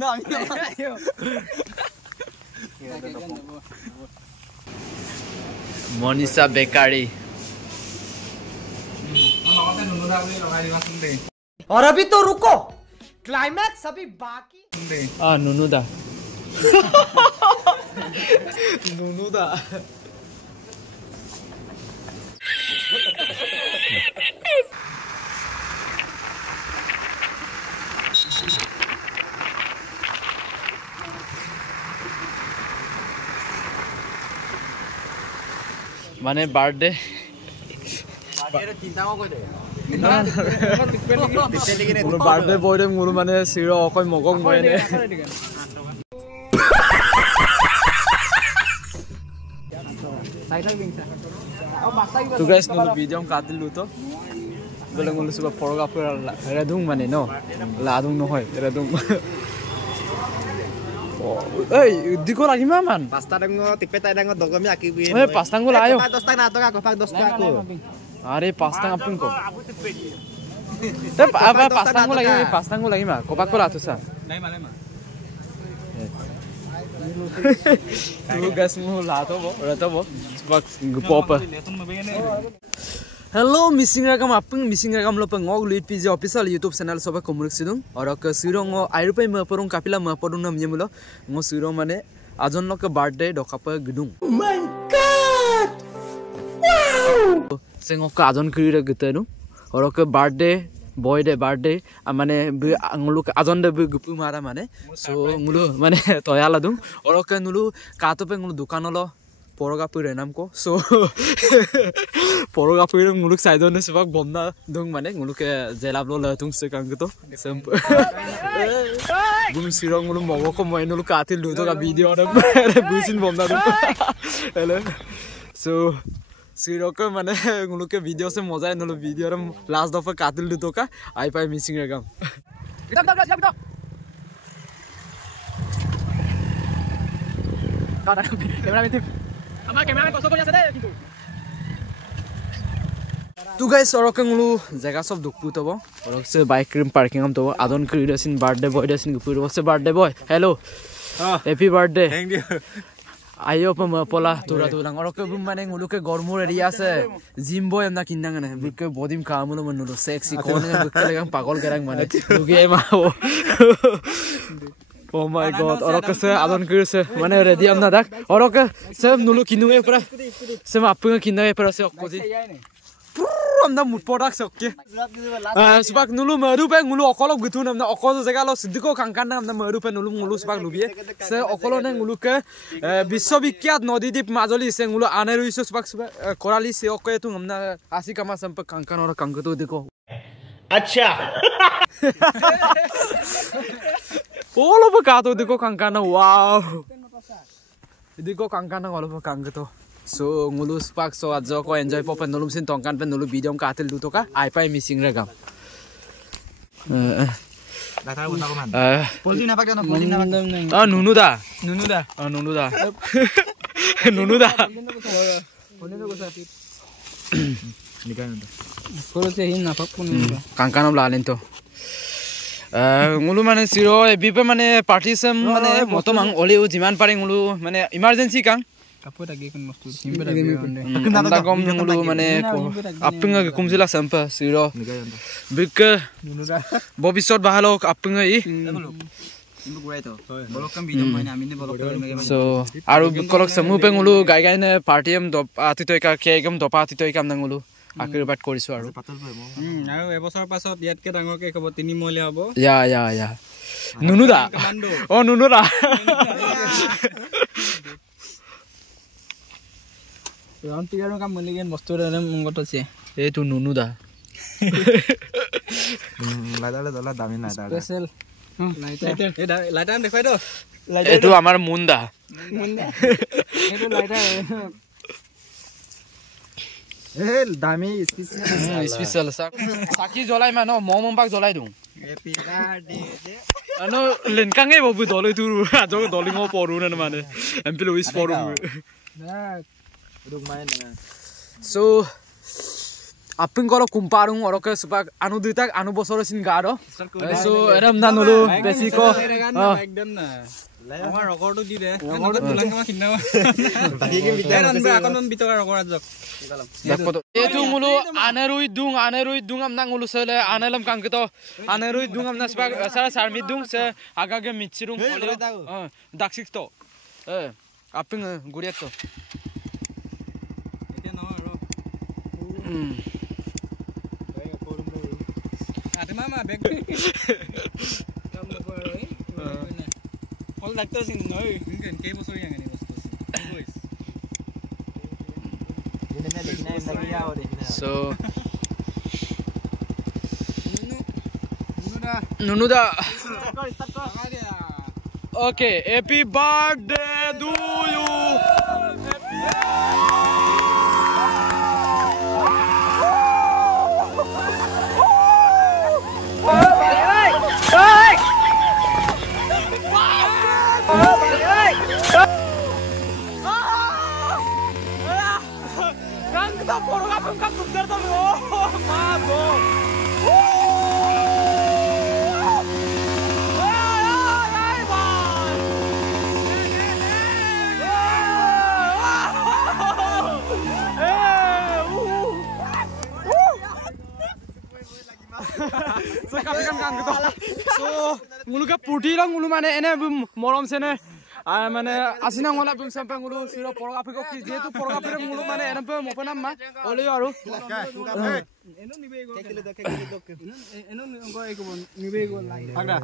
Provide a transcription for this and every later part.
না আমি মনিষা বেকারি और अभी तो रुको क्लाइमैक्स अभी बाकी নুনুদা नुनुदा মানে বার্থডে বার্থডে বয় দে মোর মানে চিৰ অকল মগক মই নে তো গাইস নো ভিডিও কাটিলু তো বলে মোর সব ফৰগা ফৰ ৰেদুং মানে ন লাদুং নহয় ৰেদুং এই দিকো লাগিমা মান পাঁচটা ডাঙ টিপেটা ডাঙ দগমি আকিবি এই পাঁচটা গো লায়ো 10 টাকা না টাকা কফাক 10 টাকা কো আরে পাঁচটা আপন কো তে আবা পাঁচটা গো লাগিমা কপাক কো লাতুসা নাই মানে মা tu guys mo lato bo reto bo bak pop hello missing ragam apung missing ragam lo pengog lead pj official youtube channel soba komuruk sidung orok sirong airupai ma porung kapila ma porung nam yemulo ngo sirong mane ajon lok birthday dokapa gidung oh my god wow sengok ajon kiri gitenu orok birthday boy de birthday mane ngulu ajon de gupu mara mane so ngulu mane toyala dung orok ngulu kato pe ngulu dukanolo পৰগা পইৰে নাম কো so পৰগা পইৰে মুলুক সাইদনে সবাক বমনা দং মানে মুলুকে জেলাব ল তুং সেকাংগতো same গুম সিরং মুলু মগক মইনলু কাতিল দুতকা video রে বুজিন বমনা দং hello so সিরক মানে মুলুকে video সে মজা নলু video রে লাস্ট দফা কাতিল দুতকা আই পাই মিসিং রেগাম কাটা ক্যামেরা মিতে আমার ক্যামেরা কষ্ট কৰি আছে দে কিন্তু তু গাইস অৰকংলু জায়গা সব দুখপু তব অৰকছে বাইক ক্রিম পার্কিং আম তব আদন ক্রিডাসিন বার্থডে বয় দেসিন গুপুর বসে birthday boy hello happy birthday thank you আইও পম পলা তোরা তো লাং অৰকে বুম মানে গুলুকে গরমুর এরিয়া আছে জিম বয় না কিন্না না বুলকে বডিম কামলো মনুলো সেক্সি কোনে বুকলে গাং পাগল গরাং মানে দুগে মাও Oh my god, orok se adon kirse mane ready am na dak orok se nulu kinunge pura se appunga kinnae pura se okkoji am na mut product se okke subak nulu maru pe nulu okolok gitu na okolo jaga lo siddiko kangkan na maru pe nulu subak lubie se okolo ne nulu ke বিশ্ববিখ্যাত নদীদ্বীপ মাজলি se nulu ane ruiso subak korali se okke tu amna asi kama sampak kangkan or kangto diko अच्छा All of a gato de go kankana wow. De go kankana all of a kangato. So ngulus pak so adjoko enjoy pop and nulum sin tonkan pen nulu video katil dutoka I pai missing regam. poldi na pak na poldi na pak nunuda. नुनुदा Nunuda. Nunuda. poldi na ko sa nikan koro se hin na pak pun Kankana blalen to. ngulu mane siro ebipe mane partism mane motomang oleu jiman pare ngulu mane emergency kang kapota ge kun mostu simpe lagi anda gom ngulu mane appunga kumjila sampa siro bik नुनुदा bobisot bahalok appunga I so aru kolok samu pe ngulu gai gai ne party am dop atitoi ka kegam dopa atitoi kam nangulu আশীৰ্বাদ কৰিছো আৰু আৰু এবছৰ পাছত ইয়াতকে ডাঙৰকে কব 3 মহলে হ'ব ya নুনুদা অ নুনুদা ৰাউণ্ড টিগাৰৰ কাম মলিগেন বস্তুৰ মংগত আছে এইটো নুনুদা লাইটাৰলে দলা দামী নাই তাৰ স্পেশাল লাইটাৰ দেখুৱাই দো এইটো আমাৰ মুন্দা এইটো লাইটাৰ দামী স্পেশাল চাকি জ্বলাই মানে মম পাক জ্বলাই দিওঁ happy birthday ano lenkange bobu dole tu ajo dole mo poru na mane empilo is poru na rugmain na so apeng kalau kumparung orang ke sepak anu ditak anu bosor sin garo so eram dan dulu basic ko আমার রেকর্ডও দি দে নগদ দুলাং কামা কিনা বাকি কি beta আনবে আকন বিটকা record আজক দেখো তো এতু মুলু আনেরুই দুং আমনা মুলু সলে আনেলাম কাঙ্কিত আনেরুই দুং আমনা সেবা সারা সারমি দুং সে আগাগে মিচিরুং হলে দাক্সিক তো আপং গুড়িয়া তো এটা নাও আর আতে মামা ব্যাগ কাম নকর রে All doctors in no, can cable so young any boys. So Nunuda. Okay, happy birthday to you. Kita porong apa engkau kubder tuh oh mago so kapikan kang gitu so ngulu ka putih lang ngulu mana ene morom sene মানে আসিনা মলা broom সাম্পা গুলো সিরো পরগাপি কো কি যেহেতু পরগাপি গুলো মানে এরপে মোপনাম মা হলি আরো এনো নিবে গো কেলে দকে এনো গো এই গো নিবে গো লাই আগা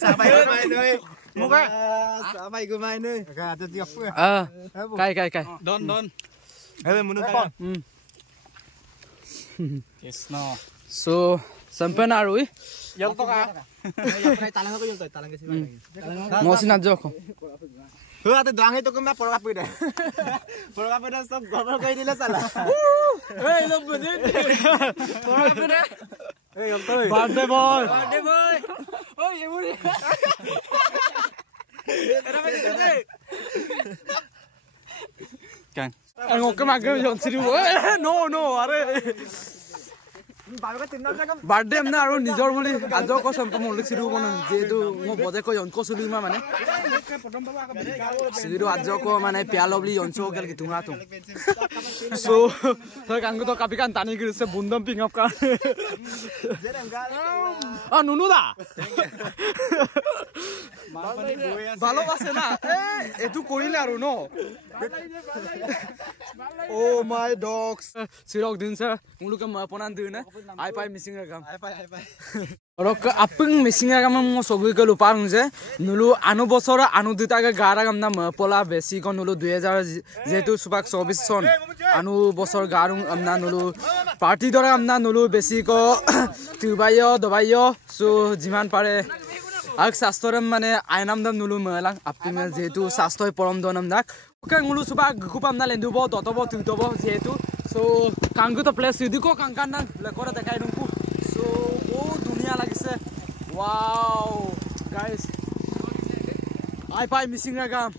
সাবাই গো মাই নই মুগা সাবাই গো মাই নই আগা তো দি অফ কাই ডন এবে মুনু পন yes no so sampai narui yang to ka yang talang ko yung talang kasi mo sinadyo ko ho ate dangai to ko ma porgapi de sob gobor kai dile sala hey lo bune porgapi de hey yang to birthday boy oh ye muri era me de kan ngok ma ge yon siru no are birthday আমনা আৰু নিজৰ বুলি আজৰ কসম কমল সিৰু কোন যেটো মো বজে কয় অনক সুলিমা মানে সিৰু আজৰ ক মানে পিয়ালবলি অনচো গেল কি তুঙা তুম সো তই কাঙ্গ তো কাপিকান টানি গিছে বুন্দম পিং আপ কা নুনু দা ভালো আছে না এটু কৰিলে আৰু ন ও মাই ডগস সিৰক দিনছে মুলুকে মপনান দিনে আই পাই মিসিং গাম আই পাই রক আপং মিসিং গাম মো সগুই গলু পারং যে নুলু আনু বছর আনু দুটাকে গারা গাম না মপলা বেশি কোন নুলু 2000 যেহেতু সুবাক 24 সন আনু বছর গারুং আমনা নুলু পার্টি দরে আমনা নুলু বেশি ক তুবাইয় দবাইয় সো জিমান পারে আক শাস্ত্রম মানে আইনাম দাম নুলু মলাং আপং যেহেতু শাস্ত্রই পরম দনম দাক ওকে নুলু সুবাক গুপাম না লেন্দুব দতব তুইতব যেহেতু so kanggu to place idiko kangkan lekora dekai dungku so oh dunia lagi se wow guys I pai missing agam